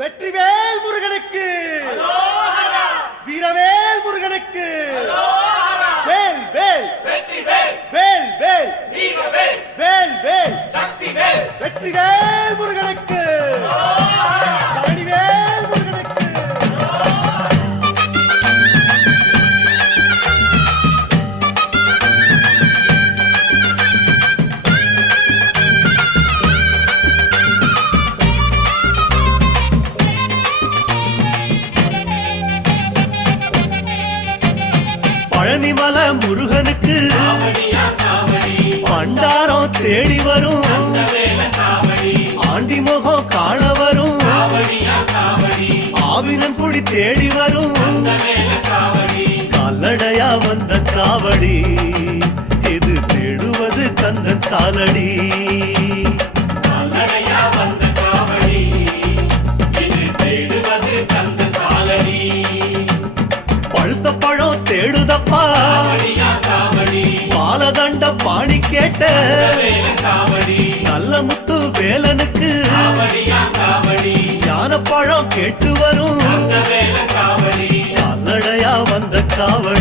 வெற்றிவேல் முருகனுக்கு, வீரவேல் முருகனுக்கு, வேல் வேல் வேல் வேல் வேல் வேல் வெற்றிவேல் முருகனுக்கு, பழனிவேல் முருகனுக்கு. பழனிமல முருகனுக்கு பண்டாரம் தேடி வரும், ஆண்டி முகம் காண வரும், ஆவினன் குடி தேடி வரும், கால்நடையா வந்த காவடி இது தேடுவது கந்தன் காலடி. பழுத்த பழம் தேடுதப்பா, பாலதண்ட பாணி கேட்ட நல்ல முத்து வேலனுக்கு, ஞான பழம் கேட்டு வரும், கால்நடையா வந்த காவடி.